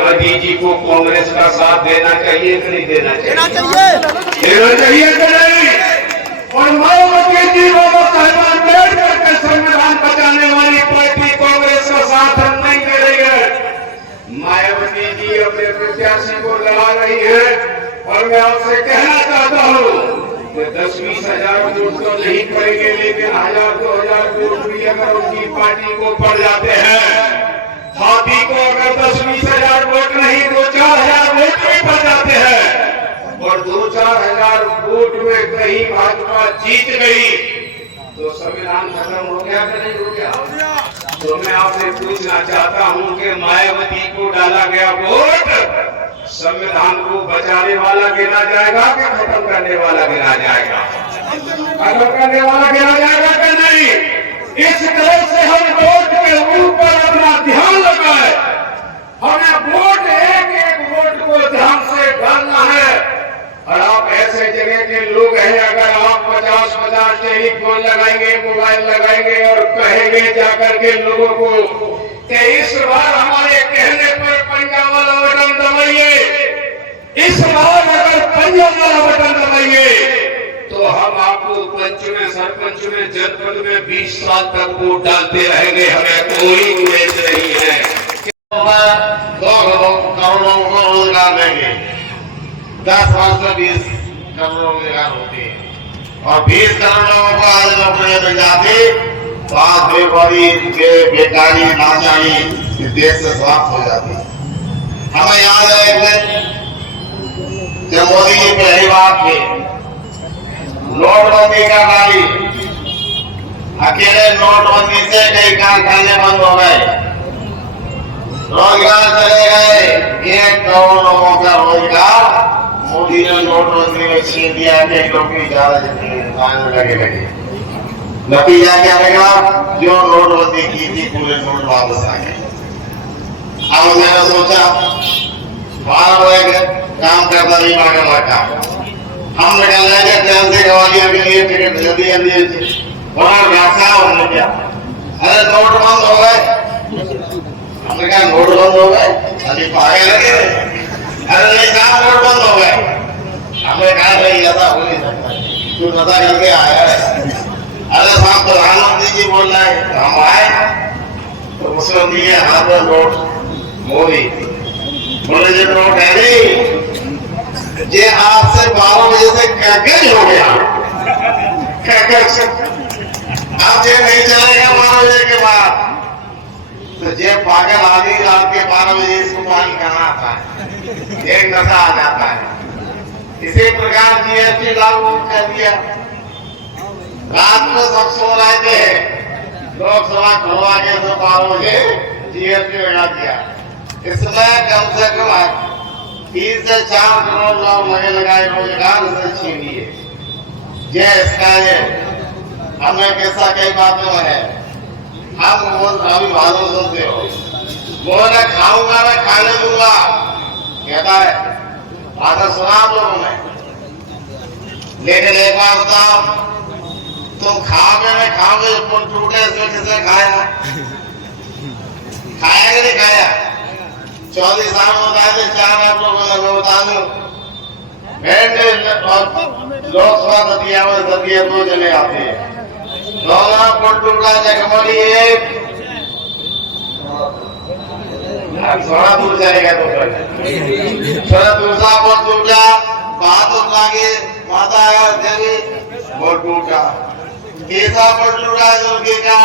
मायावती जी को कांग्रेस का साथ देना चाहिए कि नहीं देना चाहिए? देना चाहिए कि नहीं? और मायावती जी बाबा साहेब अम्बेडकर के संविधान बचाने वाली पार्टी कांग्रेस का साथ नहीं दे रही है। मायावती जी अपने प्रत्याशी को लड़ा रही है और मैं आपसे कहना चाहता हूँ कि 10-20 हजार वोट तो नहीं पड़ेंगे, लेकिन 1000-2000 वोट भी अगर उनकी पार्टी को पड़ जाते हैं, हाथी को अगर 10-20 हजार वोट नहीं 2-4 हजार वोट भी पड़ जाते हैं और 2-4 हजार वोट में कहीं भाजपा जीत गई तो संविधान खत्म हो गया कि नहीं हो गया? तो मैं आपसे पूछना चाहता हूं कि मायावती को डाला गया वोट संविधान को बचाने वाला गिना जाएगा कि खत्म करने वाला गिना जाएगा? खत्म करने वाला गिना जाएगा कि नहीं? इस तरह से हम वोट के ऊपर अपना ध्यान लगाए। हमें वोट एक वोट को ध्यान से डालना है। और आप ऐसे जगह के लोग हैं, अगर आप 50-50 टेलीफोन लगाएंगे, मोबाइल लगाएंगे और कहेंगे जाकर के लोगों को कि इस बार हमारे कहने पर पंजा वाला बटन दबाइए, इस बार अगर पंजा वाला बटन दबाइए तो हम आपको पंच में, सरपंच में, जनपद में 20 साल तक वोट डालते रहेंगे, हमें कोई उम्मीद नहीं है। 2 करोड़ों को रोजगार देंगे, 10 वर्ष में 20 करोड़ रोजगार होते हैं और 20 करोड़ लोगों को आज नौकरियां मिल जाती तो आज बेकारी लाचारी इस देश से समाप्त हो जाती। हमें याद है एक दिन जब मोदी जी पहली बार थे, नोटबंदी का डाली, अकेले नोटबंदी से कई कारखाने बंद हो गए, रोजगार चले गए, 1 करोड़ लोगों का रोजगार मोदी ने नोटबंदी में छीन दिया कि लोग की ज्यादा लगे। नतीजा क्या निकला? जो नोटबंदी की थी पूरे नोट वापस आ गए। अब मैंने सोचा 12 बजे काम करता नहीं मांगा लड़का, हम निकल जाएंगे ट्रेन से ग्वालियर के लिए, टिकट जल्दी हमने क्या, अरे नोट बंद हो गए। हमने कहा नोट बंद हो गए, अभी पागे लगे, अरे नहीं साहब नोट बंद हो गए। हमने कहा नहीं ऐसा हो नहीं सकता, तू पता करके आया है। अरे साहब प्रधानमंत्री जी बोल रहे हैं, हम आए तो उसको दिए हाथ में नोट, मोदी बोले जो नोट है नहीं, ये आज से 12 बजे से कैकेज हो गया, कैकेज अब ये नहीं चलेगा 12 बजे के बाद। तो ये पागल आदमी रात के 12 बजे इसको पानी कहाँ आता है, एक नशा आ जाता है। इसी प्रकार जीएसटी लागू कर दिया, रात में सब सो रहे थे, लोकसभा खुलवा के 12 बजे जीएसटी लगा दिया। इसमें कम से कम 3 से 4 करोड़ लोग लगे लगाए रोजगार से छीन लिए। इसका हमें कैसा कई बातों में है, हम अभी भाषण सुनते हो, बोले खाऊंगा मैं खाने दूंगा, कहता है भाषण सुना आप लोगों ने। लेकिन एक बात बताओ, तुम खाओगे मैं खाओगे, पुल टूटे इसमें किसने खाया, खाया कि नहीं खाया? 24 साल में बताए थे 4 आप लोगों ने, मैं बता दूं लोकसभा दतिया में 2 जने आते हैं, दोनों पुल टूटा जगमोली एक थोड़ा दूर जाएगा तो थोड़ा दूसरा पुल टूटा, बहादुर लागे माता देवी पुल टूटा, तीसरा पुल टूटा दुर्गे का,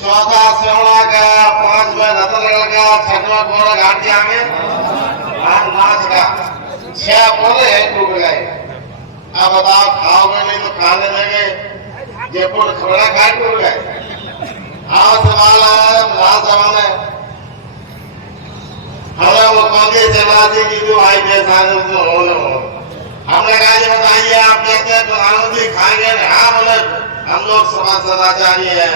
चौथा सेवड़ा का, 5वां रतनगढ़ का, 6वां कोड़ा घाटिया में नाच का, 6 पुल टूट गए। अब बताओ खाओगे नहीं तो खाने लगे, ये पुल खबड़ा खाए टूट गए। हाँ सवाल है महासभा में, हमें वो कांग्रेस जमाती की जो आई थे हमने कहा ये बताइए आप कहते हैं प्रधानमंत्री खाएंगे? हाँ बोले हम लोग समाज सदाचारी है,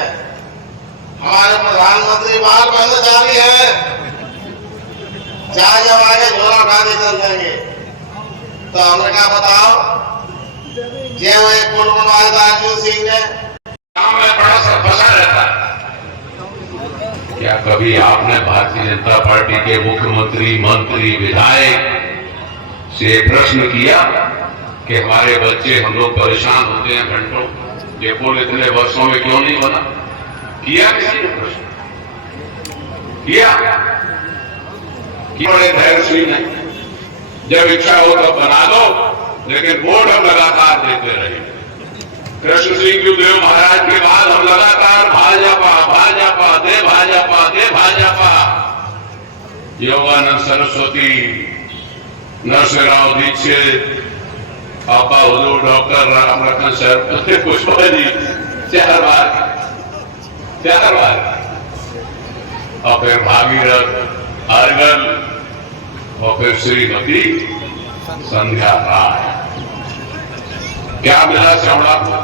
हमारे प्रधानमंत्री बाहर ब्रह्मचारी है, चाहे जब आगे झोला उठा के चल जाएंगे। तो हमने कहा बताओ, ये वो एक पुल बनवाया था अर्जुन सिंह ने, गाँव में बड़ा सा फंसा रहता क्या कभी आपने भारतीय जनता पार्टी के मुख्यमंत्री, मंत्री, विधायक से प्रश्न किया कि हमारे बच्चे, हम लोग परेशान होते हैं घंटों, ये पुल इतने वर्षों में क्यों नहीं बना? किया किसी ने प्रश्न? किया? बड़े धैर्यशील नहीं, जब इच्छा हो तब बना दो, लेकिन वोट हम लगातार देते रहे। कृष्ण सिंह देव महाराज के बाद हम लगातार भाजपा भाजपा दे भाजपा दे भाजपा, योगानंद सरस्वती, नरसिंहराव दीक्षित, पापा हुजूर डॉक्टर राम लखन सर, कुशवाहा जी, 4 बार, और फिर भागीरथ, अर्गल, और फिर श्रीमती संध्या राय। क्या मिला चौड़ा को?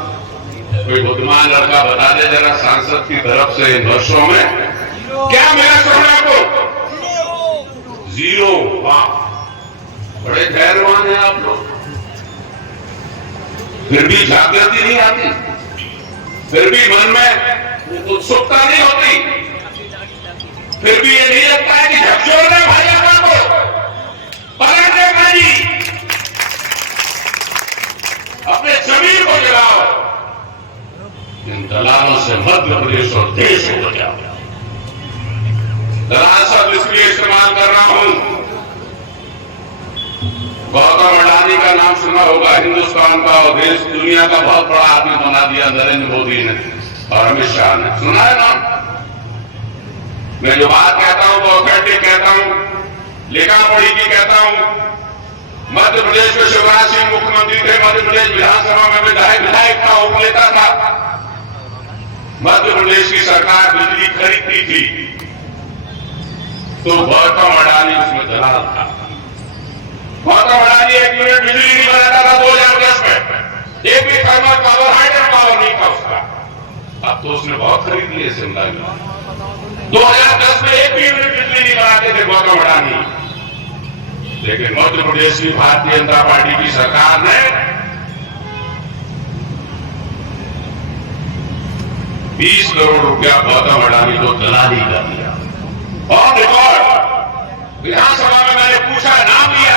कोई बुद्धिमान लड़का बता दे जरा सांसद की तरफ से इन वर्षों में क्या मिला चौड़ा को? 0। वाह, बड़े धैर्यवान हैं आप लोग। फिर भी जागृति नहीं आती, फिर भी मन में उत्सुकता नहीं होती, फिर भी ये नहीं लगता है कि झकझोर रहे भाजपा को, पलट दे भाई, अपने जमीन को जलाओ, इन दलालों से मध्य प्रदेश और देश को बचाओ। दलाल शब्द इसलिए इस्तेमाल कर रहा हूं, गौतम अडानी का नाम सुना होगा, हिंदुस्तान का और देश दुनिया का बहुत बड़ा आदमी बना दिया नरेंद्र मोदी ने और अमित शाह ने, सुना है नाम? मैं जो बात कहता हूं वो ऑथेंटिक कहता हूं, लिखा पढ़ी की कहता हूं। मध्य प्रदेश में शिवराज सिंह मुख्यमंत्री थे, मध्य प्रदेश विधानसभा में विधायक था, उपनेता था। मध्य प्रदेश की सरकार बिजली खरीदती थी तो गौतम अडानी उसमें दलाल था। गौतम अडानी 1 यूनिट बिजली नहीं बनाता था 2010 में, एक भी थर्मल पावर, हाइड्रो पावर नहीं था उसका। अब तो उसने बहुत खरीद लिए शिमला में। 2010 में 1 भी यूनिट बिजली नहीं बनाते थे गौतम अडानी, लेकिन मध्य प्रदेश की भारतीय जनता पार्टी की सरकार ने 20 करोड़ रुपया गौतम अडानी को दलाली कर दिया। और रिकॉर्ड विधानसभा में मैंने पूछा, नाम लिया,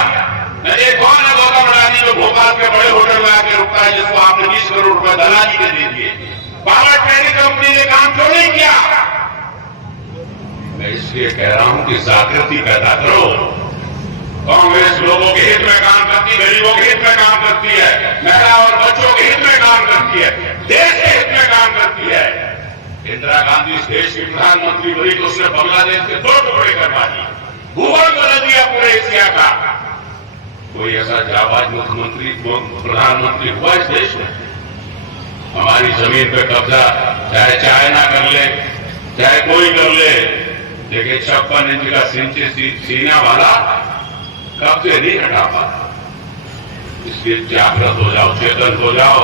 मैंने कौन है गौतम अडानी जो भोपाल के बड़े होटल में आके रुकता है, जिसको आपने 20 करोड़ रुपए दलाली के दे दिए? पावर ट्रेडिंग कंपनी ने काम क्यों नहीं किया? मैं इसलिए कह रहा हूं कि जागृति पैदा करो। कांग्रेस लोगों के हित में काम करती, गरीबों के हित में काम करती है, महिला और बच्चों के हित में काम करती है, देश के हित में काम करती है। इंदिरा गांधी इस देश की प्रधानमंत्री बनी तो उसने बांग्लादेश के 2 टुकड़े करवा दिए, भूगोल बदल दिया पूरे एशिया का। कोई ऐसा जाबाज मुख्यमंत्री, प्रधानमंत्री हुआ इस देश में? हमारी जमीन पे कब्जा चाहे चाइना कर ले, चाहे कोई कर ले, लेकिन 56 इंच का सीना वाला कब्जे नहीं हटा पाता। इसलिए जागृत हो जाओ, चेतन हो जाओ।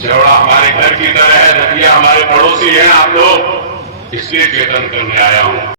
सेवड़ा हमारे घर की तरह है, दतिया हमारे पड़ोसी हैं आप लोग, इसलिए चेतन करने आया हूं।